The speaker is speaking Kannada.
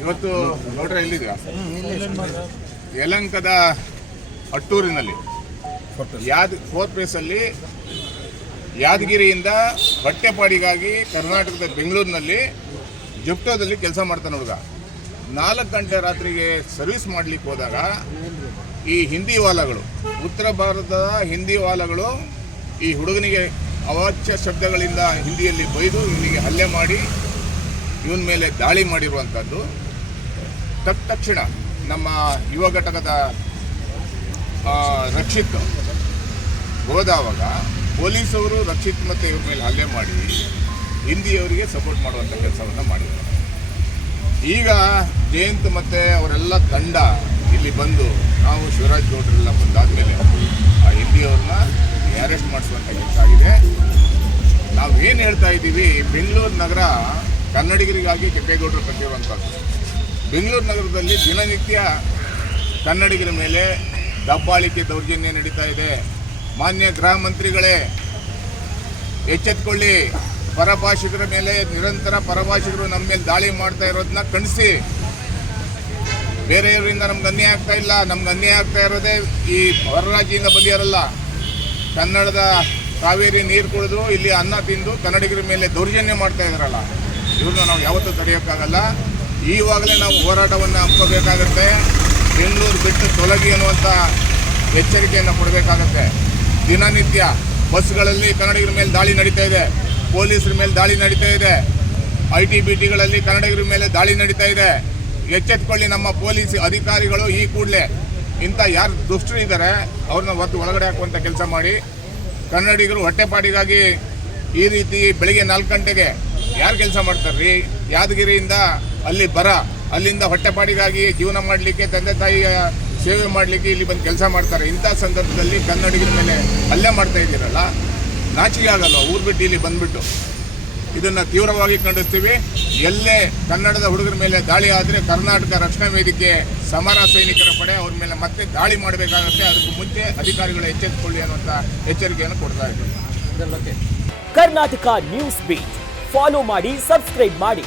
ಇವತ್ತು ನೋಡ್ರೆ ಎಲ್ಲಿದೆ ಯಲಹಂಕದ ಅಟ್ಟೂರಿನಲ್ಲಿ ಫೋರ್ತ್ ಪ್ಲೇಸಲ್ಲಿ ಯಾದಗಿರಿಯಿಂದ ಹೊಟ್ಟೆಪಾಡಿಗಾಗಿ ಕರ್ನಾಟಕದ ಬೆಂಗಳೂರಿನಲ್ಲಿ ಜುಪ್ಟೋದಲ್ಲಿ ಕೆಲಸ ಮಾಡ್ತಾನೆ ಹುಡುಗ. 4 ಗಂಟೆ ರಾತ್ರಿಗೆ ಸರ್ವಿಸ್ ಮಾಡಲಿಕ್ಕೆ ಹೋದಾಗ ಈ ಹಿಂದಿ ವಾಲಗಳು, ಉತ್ತರ ಭಾರತದ ಹಿಂದಿ ವಾಲಗಳು ಈ ಹುಡುಗನಿಗೆ ಅವಾಚ್ಯ ಶಬ್ದಗಳಿಂದ ಹಿಂದಿಯಲ್ಲಿ ಬೈದು ಇವನಿಗೆ ಹಲ್ಲೆ ಮಾಡಿ ಇವನ ಮೇಲೆ ದಾಳಿ ಮಾಡಿರುವಂಥದ್ದು. ತಕ್ಷಣ ನಮ್ಮ ಯುವ ಘಟಕದ ರಕ್ಷಿತ್ ಹೋದವಾಗ ಪೊಲೀಸವರು ರಕ್ಷಿತ್ ಮತ್ತು ಇವ್ರ ಮೇಲೆ ಹಲ್ಲೆ ಮಾಡಿ ಹಿಂದಿಯವರಿಗೆ ಸಪೋರ್ಟ್ ಮಾಡುವಂಥ ಕೆಲಸವನ್ನು ಮಾಡಿದ್ದಾರೆ. ಈಗ ಜಯಂತ್ ಮತ್ತು ಅವರೆಲ್ಲ ತಂಡ ಇಲ್ಲಿ ಬಂದು ನಾವು ಶಿವರಾಜ್ ಗೌಡರೆಲ್ಲ ಬಂದಾದಮೇಲೆ ಆ ಹಿಂದಿಯವ್ರನ್ನ ಅರೆಸ್ಟ್ ಮಾಡಿಸುವಂಥ ಕೆಲಸ ಆಗಿದೆ. ನಾವು ಏನು ಹೇಳ್ತಾ ಇದ್ದೀವಿ, ಬೆಂಗಳೂರು ನಗರ ಕನ್ನಡಿಗರಿಗಾಗಿ ಕೆಂಪೇಗೌಡರು ಕಟ್ಟಿರುವಂಥದ್ದು. ಬೆಂಗಳೂರು ನಗರದಲ್ಲಿ ದಿನನಿತ್ಯ ಕನ್ನಡಿಗರ ಮೇಲೆ ದಬ್ಬಾಳಿಕೆ ದೌರ್ಜನ್ಯ ನಡೀತಾ ಇದೆ. ಮಾನ್ಯ ಗೃಹ ಮಂತ್ರಿಗಳೇ, ಎಚ್ಚೆತ್ಕೊಳ್ಳಿ. ಪರಭಾಷಿಗರ ಮೇಲೆ ನಿರಂತರ ಪರಭಾಷಿಗರು ನಮ್ಮ ಮೇಲೆ ದಾಳಿ ಮಾಡ್ತಾ ಇರೋದನ್ನ ಖಂಡಿಸಿ. ಬೇರೆಯವರಿಂದ ನಮ್ಗೆ ಅನ್ಯಾಯ ಆಗ್ತಾ ಇಲ್ಲ. ನಮ್ಗೆ ಅನ್ಯಾಯ ಆಗ್ತಾ ಇರೋದೇ ಈ ಹೊರ ರಾಜ್ಯದಿಂದ ಬಂದಿರಲ್ಲ. ಕನ್ನಡದ ಕಾವೇರಿ ನೀರು ಕುಡಿದು ಇಲ್ಲಿ ಅನ್ನ ತಿಂದು ಕನ್ನಡಿಗರ ಮೇಲೆ ದೌರ್ಜನ್ಯ ಮಾಡ್ತಾ ಇದ್ದಾರಲ್ಲ, ಇವ್ರನ್ನ ನಾವು ಯಾವತ್ತೂ ತಡೆಯೋಕ್ಕಾಗಲ್ಲ. ಈವಾಗಲೇ ನಾವು ಹೋರಾಟವನ್ನು ಹಮ್ಮಿಕೋಬೇಕಾಗತ್ತೆ. ಬೆಂಗಳೂರು ಬಿಟ್ಟು ತೊಲಗಿ ಅನ್ನುವಂಥ ಎಚ್ಚರಿಕೆಯನ್ನು ಕೊಡಬೇಕಾಗತ್ತೆ. ದಿನನಿತ್ಯ ಬಸ್ಗಳಲ್ಲಿ ಕನ್ನಡಿಗರ ಮೇಲೆ ದಾಳಿ ನಡೀತಾ ಇದೆ, ಪೊಲೀಸರ ಮೇಲೆ ದಾಳಿ ನಡೀತಾ ಇದೆ, ITBTಗಳಲ್ಲಿ ಕನ್ನಡಿಗರ ಮೇಲೆ ದಾಳಿ ನಡೀತಾ ಇದೆ. ಎಚ್ಚೆತ್ಕೊಳ್ಳಿ ನಮ್ಮ ಪೊಲೀಸ್ ಅಧಿಕಾರಿಗಳು. ಈ ಕೂಡಲೇ ಇಂಥ ಯಾರು ದುಷ್ಟರು ಇದ್ದಾರೆ ಅವ್ರನ್ನ ಒಳಗಡೆ ಹಾಕುವಂಥ ಕೆಲಸ ಮಾಡಿ. ಕನ್ನಡಿಗರು ಹೊಟ್ಟೆಪಾಡಿಗಾಗಿ ಈ ರೀತಿ ಬೆಳಿಗ್ಗೆ 4 ಗಂಟೆಗೆ ಯಾರು ಕೆಲಸ ಮಾಡ್ತಾರ್ರಿ? ಯಾದಗಿರಿಯಿಂದ ಅಲ್ಲಿ ಅಲ್ಲಿಂದ ಹೊಟ್ಟೆಪಾಡಿಗಾಗಿ ಜೀವನ ಮಾಡಲಿಕ್ಕೆ, ತಂದೆ ತಾಯಿಯ ಸೇವೆ ಮಾಡಲಿಕ್ಕೆ ಇಲ್ಲಿ ಬಂದು ಕೆಲಸ ಮಾಡ್ತಾರೆ. ಇಂಥ ಸಂದರ್ಭದಲ್ಲಿ ಕನ್ನಡಿಗರ ಮೇಲೆ ಹಲ್ಲೆ ಮಾಡ್ತಾ ಇದ್ದೀರಲ್ಲ, ನಾಚಿಕೆ ಆಗಲ್ಲ? ಊರು ಬಿಟ್ಟು ಇಲ್ಲಿ ಬಂದುಬಿಟ್ಟು ಇದನ್ನು ತೀವ್ರವಾಗಿ ಖಂಡಿಸ್ತೀವಿ. ಎಲ್ಲೇ ಕನ್ನಡದ ಹುಡುಗರ ಮೇಲೆ ದಾಳಿ ಆದರೆ ಕರ್ನಾಟಕ ರಕ್ಷಣಾ ವೇದಿಕೆ ಸಮರ ಸೈನಿಕರ ಪಡೆ ಅವ್ರ ಮೇಲೆ ಮತ್ತೆ ದಾಳಿ ಮಾಡಬೇಕಾಗುತ್ತೆ. ಅದಕ್ಕೂ ಮುಂಚೆ ಅಧಿಕಾರಿಗಳು ಎಚ್ಚೆತ್ತುಕೊಳ್ಳಿ ಅನ್ನುವಂಥ ಎಚ್ಚರಿಕೆಯನ್ನು ಕೊಡ್ತಾ ಇದ್ದೀವಿ. ಕರ್ನಾಟಕ ನ್ಯೂಸ್ ಬೀಟ್ ಫಾಲೋ ಮಾಡಿ, ಸಬ್ಸ್ಕ್ರೈಬ್ ಮಾಡಿ.